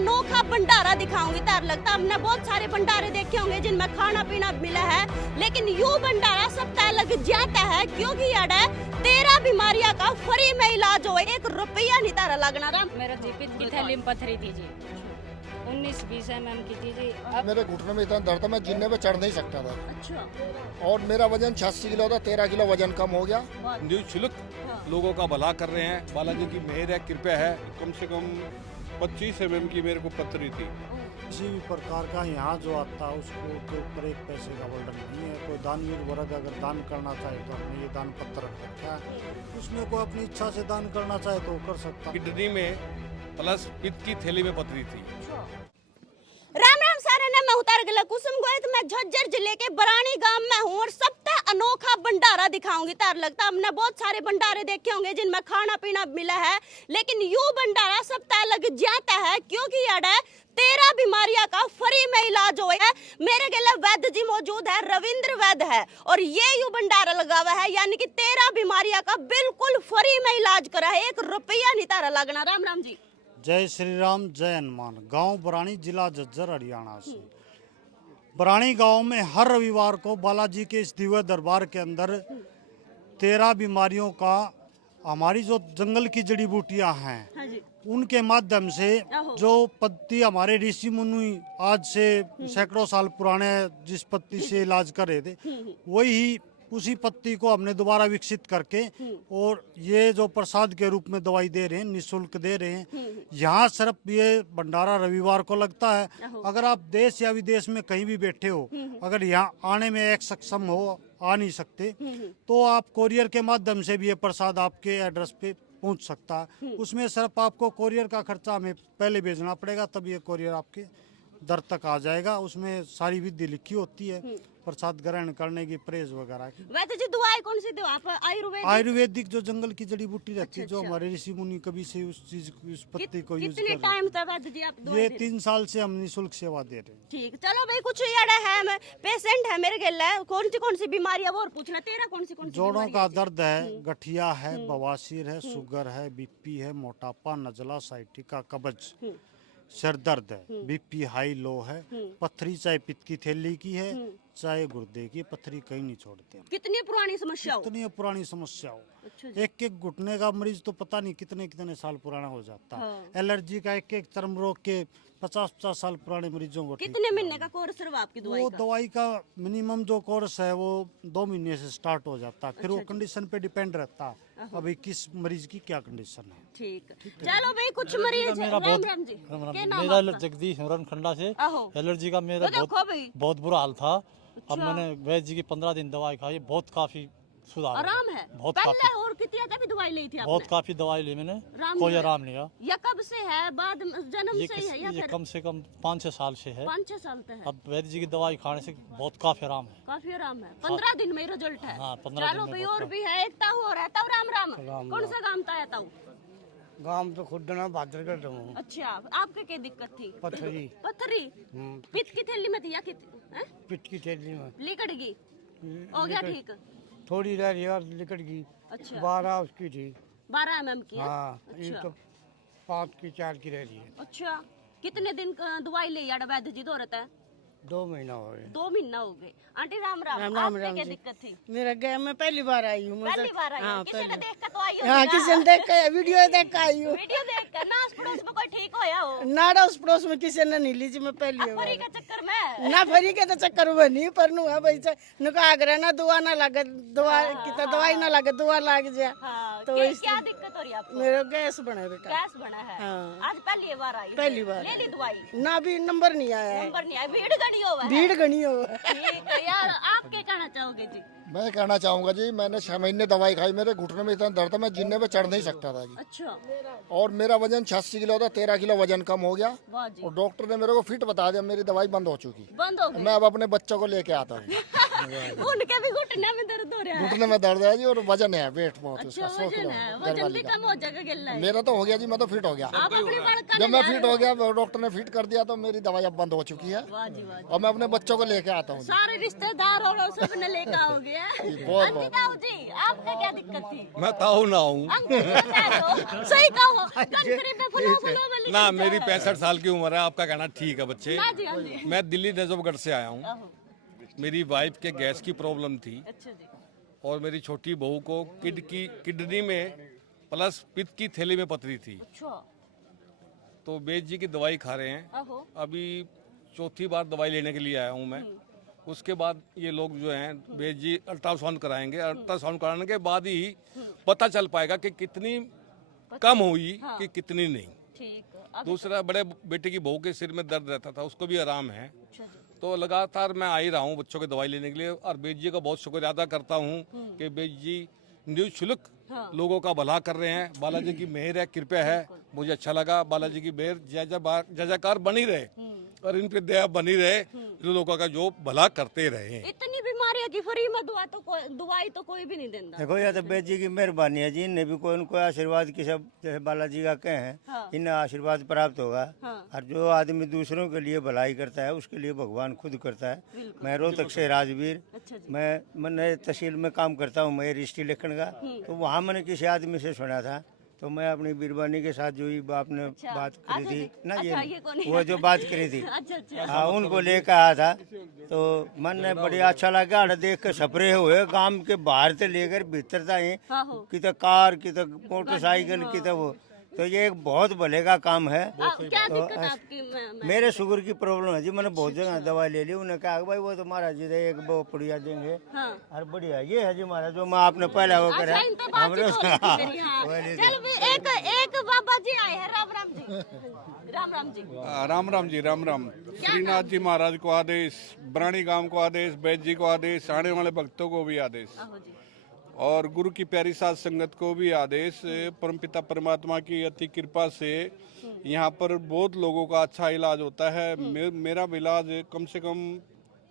अनोखा भंडारा दिखाऊंगी। तार लगता हमने बहुत सारे भंडारे देखे होंगे जिनमें खाना पीना मिला है, लेकिन यू भंडारा सबका अलग जाता है क्योंकि यार 13 बीमारियां का फ्री में इलाज हो, 1 रुपया नहीं तारा लगना। राम मेरा जीपित की थैली में पथरी थी जी, 19-20 mm की थी जी। अब मेरे घुटने में इतना दर्द था, मैं जिन्ने पे चढ़ नहीं सकता था। अच्छा, और मेरा वजन 86 किलो था, 13 किलो वजन कम हो गया। निःशुल्क लोगों का भला कर रहे हैं। बालाजी की मेहर है, कृपया है। कम से कम 25 mm की मेरे को पथरी थी। किसी भी प्रकार का यहाँ जो आता है उसको के ऊपर एक पैसे का बर्डन नहीं है। कोई दानवीर वर्ग अगर दान करना चाहे तो हमने ये दान पत्र रख रखा है, उसमें कोई अपनी इच्छा से दान करना चाहे तो कर सकता है। किडनी में प्लस पित्त की थैली में पथरी थी। राम राम सारे ने मैं उतार गला कुसुम गोयत। मैं झज्जर जिले के बरानी गांव में हूँ और सबसे अनोखा भंडारा दिखाऊंगी। तार लगता हमने बहुत सारे भंडारे देखे होंगे जिनमें खाना पीना मिला है, लेकिन यू भंडारा सबसे अलग जाता है क्योंकि यार 13 बीमारियां का फ्री में इलाज हो है। मेरे गले वैद्य जी मौजूद है, रविंद्र वैद्य है, और ये यू भंडारा लगा हुआ है, यानी कि 13 बीमारियां का बिल्कुल फ्री में इलाज करा है, 1 रुपया नहीं तारा लगना। राम राम जी। जय श्री राम, जय हनुमान। गांव बरानी, जिला झज्जर, हरियाणा से। बरानी गांव में हर रविवार को बालाजी के इस दिव्य दरबार के अंदर 13 बीमारियों का हमारी जो जंगल की जड़ी बूटियां हैं, हाँ जी। उनके माध्यम से जो पत्ती हमारे ऋषि मुनि आज से सैकड़ों साल पुराने जिस पत्ती से इलाज कर रहे थे, वही उसी पत्ती को हमने दोबारा विकसित करके और ये जो प्रसाद के रूप में दवाई दे रहे हैं, निःशुल्क दे रहे हैं। यहाँ सिर्फ ये भंडारा रविवार को लगता है। अगर आप देश या विदेश में कहीं भी बैठे हो, अगर यहाँ आने में एक सक्षम हो, आ नहीं सकते, तो आप कोरियर के माध्यम से भी ये प्रसाद आपके एड्रेस पे पहुँच सकता है। उसमें सिर्फ आपको कोरियर का खर्चा हमें पहले भेजना पड़ेगा, तब ये कोरियर आपके दर तक आ जाएगा। उसमें सारी विधि लिखी होती है प्रसाद ग्रहण करने की, परहेज वगैरह की। वैद्य जी दवाई कौन सी दो आप? आयुर्वेदिक जो जंगल की जड़ी बूटी रहती है, जो हमारे ऋषि मुनि कभी से उस चीज उस पत्ती को यूज कितने कर टाइम तक वैद्य जी आप दवाई ये दे? 3 साल से हम निःशुल्क सेवा दे रहे हैं। ठीक, चलो भाई। कुछ यार है पेशेंट है मेरे गले, कौन सी बीमारियां वो और पूछना। 13 कौन सी जोड़ों का दर्द है, गठिया है, बवासीर है, शुगर है, बीपी है, मोटापा, नजला, साइटिका, कब्ज, सर दर्द है, बीपी हाई लो है, पथरी चाहे पित्त की थैली की है, चाहे गुर्दे की, पथरी कहीं नहीं छोड़ते हैं। कितनी पुरानी समस्या हो? कितनी पुरानी समस्या हो, अच्छा। एक एक घुटने का मरीज तो पता नहीं कितने कितने साल पुराना हो जाता है। हाँ। एलर्जी का एक चर्म रोग के 50-50 साल पुराने मरीजों को ठीक कितने महीने का कोर्स सिर्फ आपकी दवाई वो का? दवाई का मिनिमम जो कोर्स है वो 2 महीने से स्टार्ट हो जाता है। फिर वो कंडीशन पे डिपेंड रहता है अभी किस मरीज की क्या कंडीशन है। ठीक, चलो भाई। कुछ मरीज मेरा राम बहुत राम जी। क्या नाम मेरा आपका? जगदीश हिमरन खंडा से आहो। एलर्जी का मेरा तो देखो भाई, बहुत बुरा हाल था। अब मैंने वैद्य जी की 15 दिन दवाई खाई, बहुत काफी सुधार हो गया। आराम है। बहुत पहले काफी और कितनी तभी दवाई ली थी आपने? बहुत काफी दवाई ली मैंने, राम कोई है। आराम नहीं हुआ। या कब से है? बाद जन्म से ही है या ये फिर कम से कम 5-6 साल से है। 5-6 साल से है? अब वैद्य जी की दवाई खाने से बहुत काफी आराम है। काफी आराम है। 15 दिन में रिजल्ट है। हाँ, 15 चलो दिन में भाई। बहुत और भी है। एकता हो रहा है। राम राम। कौन सा काम था ताऊ? गांव तो खुद ना भादर कर रहा हूँ। अच्छा, आपके क्या दिक्कत थी? पथरी पथरी पित्त की थैली में थी या पिट की थैली में लिकड़ गई? हो गया ठीक? थोड़ी रह रही और लिकट गई। अच्छा, 12 उसकी थी। 12 mm की है? हाँ, ये अच्छा। तो 5 की 4 की रह रही है। अच्छा, कितने दिन का दवाई ले यार वैद्य जी? तो रहता है 2 महीना हो गए। 2 महीना हो गए। आंटी राम राम। राम राम, आपके राम क्या जी। दिक्कत थी? मेरा गया मैं पहली बार आई हूँ। पहली बार आई हो? किसी ने देख कर तो आई हो? हाँ, किसी ने देख के वीडियो देख के आई हूँ। वीडियो देख कर ना? आस पड़ोस में कोई ठीक होया हो? नाड़ा उस पड़ोस में किसी ने नहीं ली जी, मैं पहली फरी बार। के चक्कर में? ना फरी के तो चक्कर में नहीं, पर नु है भाई से नुका आगरा ना दुआ ना लगे, दुआ की तो दवाई ना लगे, दुआ लग जाए। हाँ, तो क्या दिक्कत हो रही है आपको? मेरा गैस बना बेटा। गैस बना है? हाँ। आज पहली बार आई? पहली बार ले ली दवाई? ना भी नंबर नहीं आया है। नंबर नहीं आया? भीड़ गणी हो? भीड़ गणी हो। ठीक है यार। आप क्या कहना चाहोगे जी? मैं कहना चाहूँगा जी, मैंने 6 महीने दवाई खाई, मेरे घुटने में इतना दर्द था, मैं जिन्ने पे चढ़ नहीं सकता था जी। अच्छा, और मेरा वजन 86 किलो था, 13 किलो वजन कम हो गया। वाह जी। और डॉक्टर ने मेरे को फिट बता दिया, मेरी दवाई बंद हो चुकी। बंद हो गई? मैं अब अपने बच्चों को लेके आता हूँ। उनके भी घुटने में दर्द हो रहा है। घुटने में दर्द है जी, और वजन है, वेट बहुत है अच्छा उसका, 100 वजन किलो है, घर वजन वाली भी का। कम हो जाएगा गिल्ला है। मेरा तो हो गया जी, मैं तो फिट हो गया। आप अपनी बड़का जब मैं फिट हो गया, डॉक्टर ने फिट कर दिया, तो मेरी दवाई अब बंद हो चुकी है। वाह जी वाह। और मैं अपने बच्चों को लेके आता हूँ। सारे रिश्तेदार और सब ने लेकर आओगे। बहुत अंकित ताऊ जी, आपको क्या दिक्कत थी? मैं ताऊ ना हूँ सही कहो, कंकरी पे फलो फलो वाली ना, चीज़ मेरी है। 65 साल की उम्र है, आपका कहना ठीक है बच्चे। हाँ जी, हाँ जी। मैं दिल्ली नजफगढ़ से आया हूँ। आहो, मेरी वाइफ के गैस की प्रॉब्लम थी, अच्छा जी। और मेरी छोटी बहू को किडनी में प्लस पित्त की थैली में पथरी थी। अच्छा तो बेज जी की दवाई खा रहे हैं। आहो, अभी चौथी बार दवाई लेने के लिए आया हूँ मैं। उसके बाद ये लोग जो हैं, बेज जी अल्ट्रासाउंड कराएंगे। अल्ट्रासाउंड कराने के बाद ही पता चल पाएगा कि कितनी कम हुई कि कितनी नहीं। ठीक। अब दूसरा, बड़े बेटे की बहू के सिर में दर्द रहता था, उसको भी आराम है। अच्छा जी। तो लगातार मैं आ ही रहा हूँ बच्चों की दवाई लेने के लिए, और बेज जी का बहुत शुक्रिया अदा करता हूँ कि बेज जी निःशुल्क लोगों का भला कर रहे हैं। बालाजी की मेहर है, कृपया है, मुझे अच्छा लगा। बालाजी की मेहर जयकार बनी रहे, और इन पे दया बनी रहे, जो लोगों का जो भला करते रहे। इतनी बीमारियां की फ्री में दवाई तो कोई भी नहीं देता। देखो, यह तो बेद जी की मेहरबानी है जी, इनने भी कोई उनको आशीर्वाद की सब, जैसे बालाजी का कहे हैं, हाँ। इन्हें आशीर्वाद प्राप्त होगा। हाँ। और जो आदमी दूसरों के लिए भलाई करता है, उसके लिए भगवान खुद करता है। मैं रोहतक से राजवीर, अच्छा जी। मैंने तहसील में काम करता हूँ, मैं रिश्ती लिखण का। तो वहाँ मैंने किसी आदमी से सुना था, तो मैं अपनी बीरबानी के साथ जो ही आपने अच्छा, बात करी अच्छा थी जी। ना, अच्छा, ये कौन है? वो जो बात करी थी, अच्छा अच्छा। हाँ, उनको लेकर आया था। तो मन ने बड़ी अच्छा लगा, अरे देख के सपरे हुए गांव के बाहर से लेकर भीतर तक, हाँ हो। कि तो कार, कि तो मोटरसाइकिल, कि तो वो। तो ये एक बहुत भले का काम है। क्या तो दिक्कत आपकी? मेरे शुगर की प्रॉब्लम है जी, मैंने बहुत जगह दवाई ले ली। उन्होंने कहा भाई वो तो महाराज जी एक वो पुड़िया देंगे। हाँ। और बढ़िया ये है जी महाराज, जो मैं आपने पहले वो करा अच्छा, इन पे बातचीत हो रही थी मेरी, हाँ। चल भी एक बाबा जी आए हैं। राम राम जी। राम राम जी। राम राम जी, राम राम। श्रीनाथ जी महाराज को आदेश, बरानी गांव को आदेश, बैद जी को आदेश, आने वाले भक्तों को भी आदेश, आहो जी। और गुरु की प्यारी साध संगत को भी आदेश। परमपिता परमात्मा की अति कृपा से यहाँ पर बहुत लोगों का अच्छा इलाज होता है। मेरा इलाज कम से कम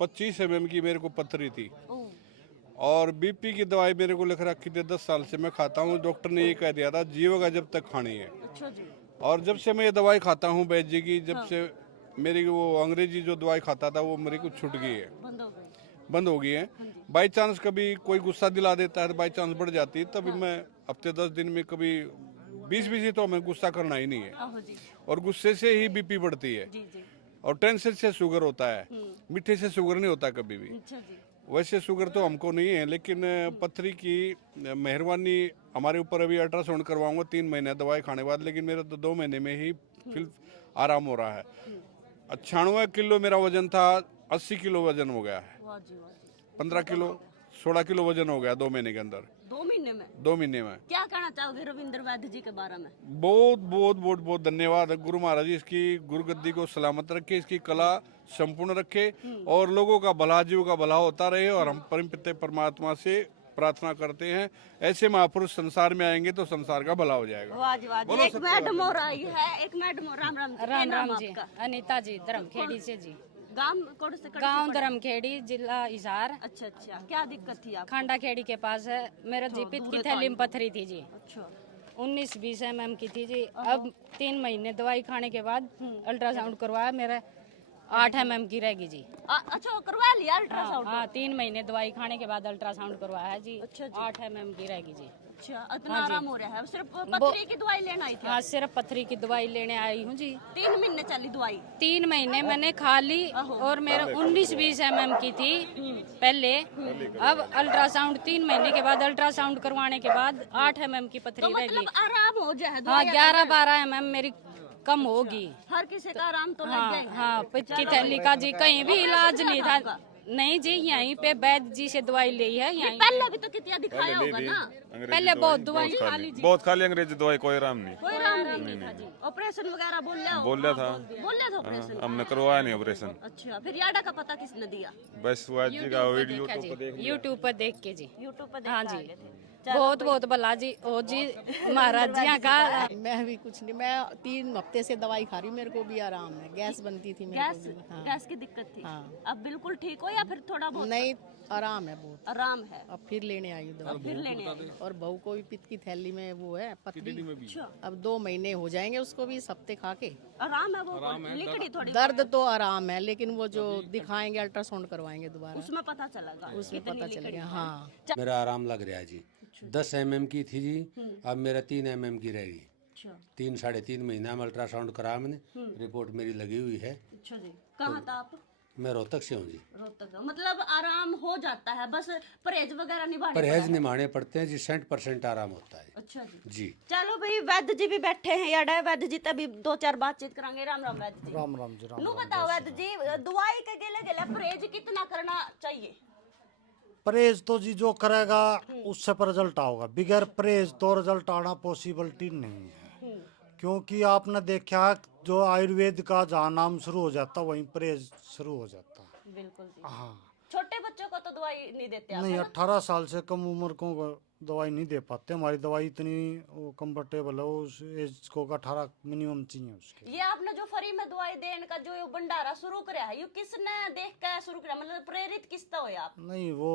25 mm की मेरे को पथरी थी, और बीपी की दवाई मेरे को लिख रखी थी, 10 साल से मैं खाता हूँ। डॉक्टर ने ये कह दिया था जीवोगा जब तक खानी है। अच्छा जी। और जब से मैं ये दवाई खाता हूँ बैद जी की, जब से मेरी वो अंग्रेजी जो दवाई खाता था वो मेरे को छूट गई है, बंद हो गए। बंद हो गई है। बाई चांस कभी कोई गुस्सा दिला देता है तो बाई चांस बढ़ जाती है, तभी मैं हफ्ते 10 दिन में कभी 20 ही, तो हमें गुस्सा करना ही नहीं है। आहो जी। और गुस्से से ही बीपी बढ़ती है, जी जी। और टेंशन से शुगर होता है, मीठे से शुगर नहीं होता कभी भी। अच्छा जी। वैसे शुगर तो हमको नहीं है, लेकिन पथरी की मेहरबानी हमारे ऊपर। अभी अल्ट्रासाउंड करवाऊंगा 3 महीने दवाई खाने के बाद, लेकिन मेरा तो 2 महीने में ही फिर आराम हो रहा है। 98 किलो मेरा वजन था, 80 किलो वजन हो गया है। वाह जी वाह जी। 15 किलो 16 किलो वजन हो गया 2 महीने के अंदर, 2 महीने में। 2 महीने में। क्या कहना चाहोगे रविंद्र वैद्य जी के बारे में? बहुत बहुत बहुत बहुत धन्यवाद गुरु महाराज जी, इसकी गुरु गद्दी को सलामत रखे, इसकी कला संपूर्ण रखे, और लोगों का भला, जीव का भला होता रहे। और हम परमपिता परमात्मा से प्रार्थना करते हैं, ऐसे महापुरुष संसार में आएंगे तो संसार का भला हो जाएगा। वाह जी वाह जी। एक मैडम और आई है, एक मैडम। राम राम जी। राम नाम राम जी। आपका? अनीता जी, धर्मखेड़ी से जी। गांव कौन से? गांव धर्मखेड़ी, जिला हिसार, अच्छा अच्छा। क्या दिक्कत थी आप? खांडा खेड़ी के पास है। मेरा जी पित्त की थैली में पथरी थी जी, अच्छा 19-20 mm की थी जी। अब 3 महीने दवाई खाने के बाद अल्ट्रासाउंड करवाया, मेरा 8 mm की रहेगी जी। अच्छा करवा लिया अल्ट्रासाउंड? हाँ, 3 महीने दवाई खाने के बाद अल्ट्रासाउंड करवाया है जी। अच्छा जी। 8 mm की रहेगी जी। अच्छा, इतना आराम हो रहा है? सिर्फ पथरी की दवाई लेना आई थी? हाँ, सिर्फ पथरी की दवाई लेने आई हूँ जी। 3 महीने चली दवाई? 3 महीने मैंने खा ली, और मेरा 19-20 mm की थी पहले। अब अल्ट्रासाउंड 3 महीने के बाद अल्ट्रासाउंड करवाने के बाद 8 mm की पथरी तो रहेगी। मतलब आराम हो जाए? हाँ, 11-12 mm मेरी कम होगी। हर किसी का आराम तो लग हाँ जाएगा। हाँ, पित्त की थैली का जी कहीं भी इलाज नहीं था। नहीं जी, यहीं पे वैद्य जी से दवाई ली है यहीं। पहले भी तो कितना दिखाया होगा ना? पहले बहुत दवाई खा ली जी। बहुत खा ली अंग्रेजी दवाई, कोई आराम नहीं। कोई आराम नहीं था जी। ऑपरेशन वगैरह बोल लिया? बोला था, बोल था ऑपरेशन? हमने करवाया नहीं ऑपरेशन। अच्छा, फिर याडा का पता किसने दिया? बस वैद्य जी का वीडियो यूट्यूब पर देख के जी। यूट्यूब पर हाँ देखा जी। आगे थे। बहुत बहुत भला जी ओ जी महाराज जी का। मैं भी कुछ नहीं, मैं 3 हफ्ते से दवाई खा रही हूँ, मेरे को भी आराम है। गैस बनती थी मेरे गैस को भी। हाँ। गैस की दिक्कत थी, हाँ। अब बिल्कुल ठीक हो या फिर थोड़ा बहुत? नहीं, आराम है बहुत। आराम है, अब फिर लेने आई हूँ दवाई। फिर लेने आए। और बहू को भी पित्त की थैली में वो है पथरी। अच्छा, अब 2 महीने हो जाएंगे उसको भी, इस हफ्ते खा के। आराम है वो, लिकड़ी थोड़ी दर्द तो आराम है, लेकिन वो जो दिखाएंगे अल्ट्रासाउंड करवाएंगे दोबारा, उसमें पता चलेगा, उसमें कितनी पता लिकड़ी चलेगा। है। हाँ। मेरा आराम लग रहा है जी। 10 mm की थी जी, अब मेरा 3 mm की रह गई। अच्छा 3 साढ़े 3 महीना में अल्ट्रासाउंड करा मैंने, रिपोर्ट मेरी लगी हुई है। अच्छा जी, कहाँ था आप? मैं रोहतक से हूँ जी। रोहतक का मतलब आराम हो जाता है, बस परहेज वगैरह निभाने परहेज निभाने पड़ते हैं जी, 60% आराम होता है अच्छा जी। जी। चलो भाई, वैद्य जी भी बैठे हैं यार, वैद्य जी तभी 2-4 बातचीत करांगे। राम राम वैद्य जी। राम राम जी, राम नू राम। बताओ वैद्य जी, दवाई के गेले गेले परहेज कितना करना चाहिए? परहेज तो जी जो करेगा उससे पर रिजल्ट आओगा, बगैर परहेज तो रिजल्ट आना पॉसिबिलिटी नहीं है। क्योंकि आपने देखा जो आयुर्वेद का जहाँ नाम शुरू हो जाता वहीं परहेज शुरू हो जाता है। बिल्कुल जी। हाँ। छोटे बच्चों को तो दवाई नहीं देते आप, नहीं, है ना? 18 साल से कम उम्र को दवाई नहीं दे पाते। हमारी दवाई इतनी कंफर्टेबल है, उस एज को 18 मिनिमम चाहिए उसके। ये आपने जो फ्री में दवाई देने का जो ये भंडारा शुरू कराया है, ये किसने देख कर शुरू किया, मतलब प्रेरित किससे हुए आप? नहीं, वो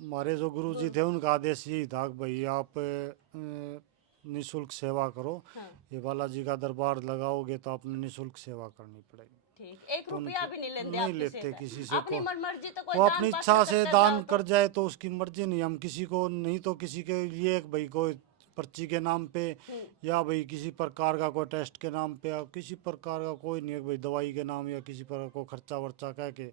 हमारे जो गुरु जी थे उनका आदेश यही था कि भाई आप निःशुल्क सेवा करो। ये बालाजी का दरबार लगाओगे तो आपने निःशुल्क सेवा करनी पड़ेगी। ठीक, 1 रुपया भी नहीं लेते नहीं आप लेते किसी से। अपनी मर्जी तो कोई वो दान अपनी पात्र इच्छा से करते दान जाओ तो- कर जाए तो उसकी मर्जी नहीं, हम किसी को नहीं तो किसी के लिए भाई कोई पर्ची के नाम पे या भाई किसी प्रकार का कोई टेस्ट के नाम पे या किसी प्रकार का कोई नहीं है भाई दवाई के नाम या किसी प्रकार को खर्चा वर्चा कह के,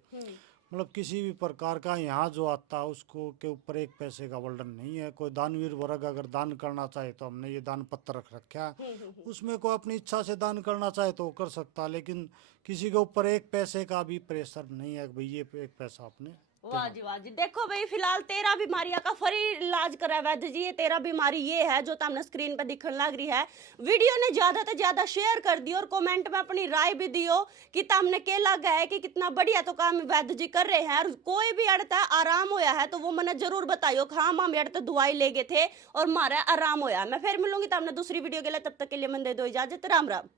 मतलब किसी भी प्रकार का यहाँ जो आता है उसको के ऊपर 1 पैसे का वर्णन नहीं है। कोई दानवीर वर्ग अगर दान करना चाहे तो हमने ये दान पत्र रख रखा है, उसमें कोई अपनी इच्छा से दान करना चाहे तो वो कर सकता है, लेकिन किसी के ऊपर 1 पैसे का भी प्रेशर नहीं है कि भाई ये 1 पैसा आपने। वाह जी वाह जी। देखो भाई, फिलहाल 13 बीमारियां का फ्री इलाज करा वैद्य जी। ये 13 बीमारी ये है जो तुमने स्क्रीन पर दिखने लग रही है। वीडियो ने ज्यादा से ज्यादा शेयर कर दी और कमेंट में अपनी राय भी दियो कि तुमने क्या लगा है कि कितना बढ़िया तो काम वैद्य जी कर रहे हैं। और कोई भी अड़ता आराम होया है तो वो मैंने जरूर बताइयो। हाँ, हम अड़ते दवाई ले गए थे और मारा आराम होया। मैं फिर मिलूंगी तुमने दूसरी वीडियो के लिए, तब तक के लिए मन दे दो इजाजत। राम राम।